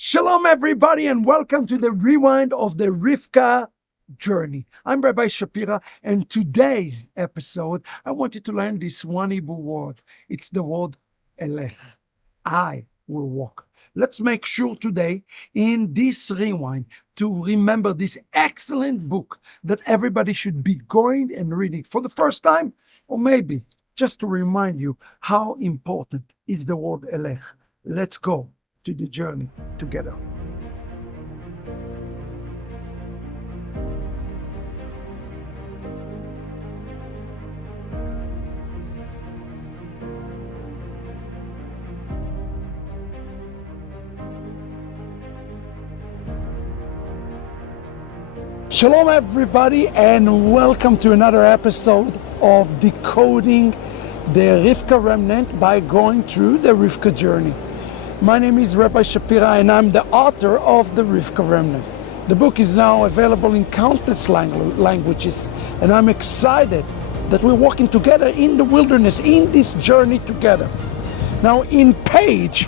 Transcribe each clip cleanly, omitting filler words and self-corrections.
Shalom, everybody, and welcome to the rewind of the Rivkah journey. I'm Rabbi Shapira, and today's episode, I want you to learn this one Hebrew word. It's the word Elech. I will walk. Let's make sure today in this rewind to remember this excellent book that everybody should be going and reading for the first time, or maybe just to remind you how important is the word Elech. Let's go to the journey together. Shalom, everybody, and welcome to another episode of Decoding the Rivkah Remnant by going through the Rivkah journey. My name is Rabbi Shapira, and I'm the author of the Rivkah Remnant. The book is now available in countless languages, and I'm excited that we're walking together in the wilderness, in this journey together. Now, in page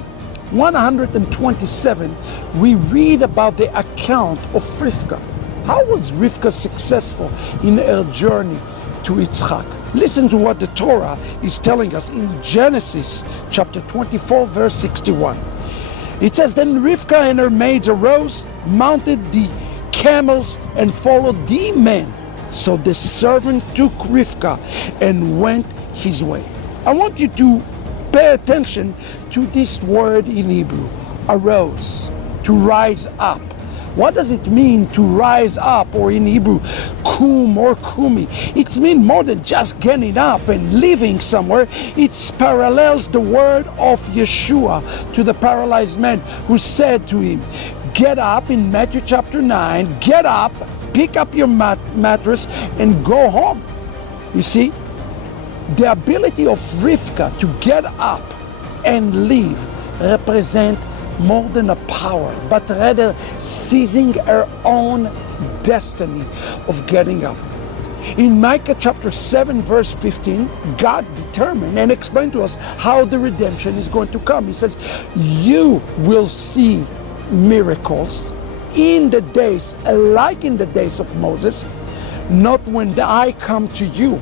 127, we read about the account of Rivkah. How was Rivkah successful in her journey to Yitzchak? Listen to what the Torah is telling us in Genesis chapter 24, verse 61. It says, "Then Rivkah and her maids arose, mounted the camels, and followed the men. So the servant took Rivkah and went his way." I want you to pay attention to this word in Hebrew, arose, to rise up. What does it mean to rise up, or in Hebrew, kum or kumi? It means more than just getting up and living somewhere. It parallels the word of Yeshua to the paralyzed man who said to him, get up, in Matthew chapter 9, get up, pick up your mattress and go home. You see, the ability of Rivkah to get up and leave represent more than a power, but rather seizing her own destiny of getting up. In Micah chapter 7 verse 15, God determined and explained to us how the redemption is going to come. He says, you will see miracles in the days, like in the days of Moses, not when I come to you,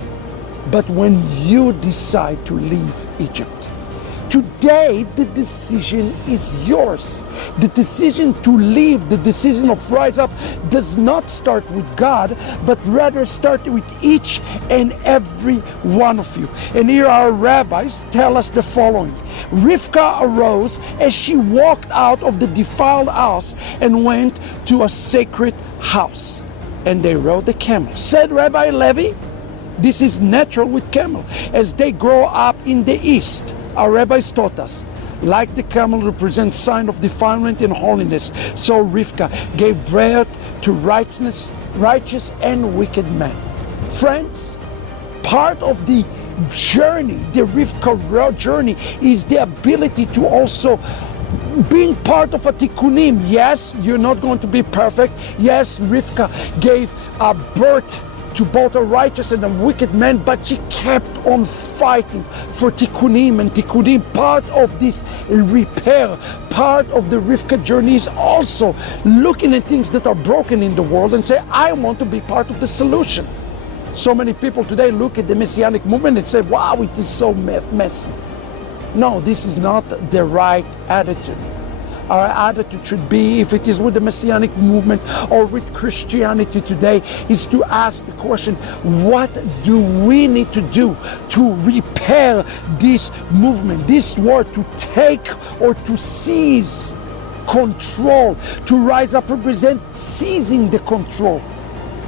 but when you decide to leave Egypt. Today, the decision is yours. The decision to leave, the decision of rise up, does not start with God, but rather start with each and every one of you. And here our rabbis tell us the following. Rivkah arose as she walked out of the defiled house and went to a sacred house. And they rode the camel. Said Rabbi Levi, this is natural with camel, as they grow up in the east. Our rabbis taught us, like the camel represents sign of defilement and holiness, so Rivkah gave birth to righteous and wicked men. Friends, part of the journey, the Rivkah journey, is the ability to also being part of a tikkunim. Yes, you're not going to be perfect. Yes, Rivkah gave birth to both a righteous and a wicked man, but she kept on fighting for tikkunim, and tikkunim, part of this repair, part of the Rivkah journey is also looking at things that are broken in the world and say, I want to be part of the solution. So many people today look at the Messianic movement and say, wow, it is so messy. No, this is not the right attitude. Our attitude should be, if it is with the Messianic movement or with Christianity today, is to ask the question, what do we need to do to repair this movement, this war, to take or to seize control, to rise up, represent seizing the control,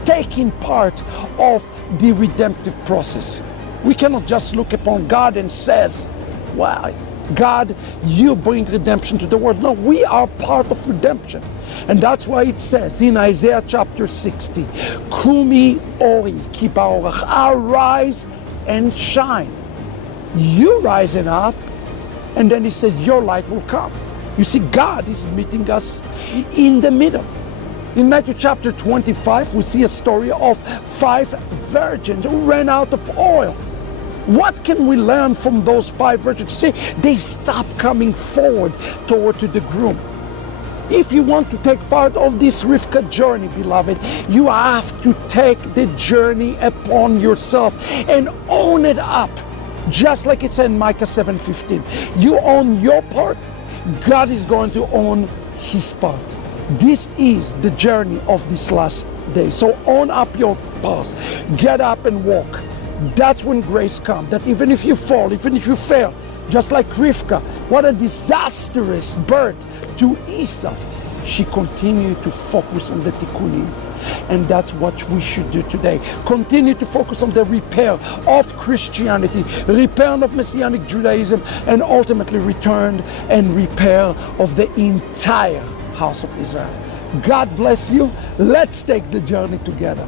taking part of the redemptive process. We cannot just look upon God and says, well, God, you bring redemption to the world. No, we are part of redemption. And that's why it says in Isaiah chapter 60, Kumi ori ki ba'orach, arise and shine. You rising up, and then he says, your light will come. You see, God is meeting us in the middle. In Matthew chapter 25, we see a story of 5 virgins who ran out of oil. What can we learn from those 5 virgins? See, they stopped coming forward toward to the groom. If you want to take part of this Rivkah journey, beloved, you have to take the journey upon yourself and own it up. Just like it said in Micah 7:15. You own your part, God is going to own his part. This is the journey of this last day. So own up your part. Get up and walk. That's when grace comes. That even if you fall, even if you fail, just like Rivkah, what a disastrous birth to Esau, she continued to focus on the tikkunim. And that's what we should do today. Continue to focus on the repair of Christianity, repair of Messianic Judaism, and ultimately return and repair of the entire house of Israel. God bless you. Let's take the journey together.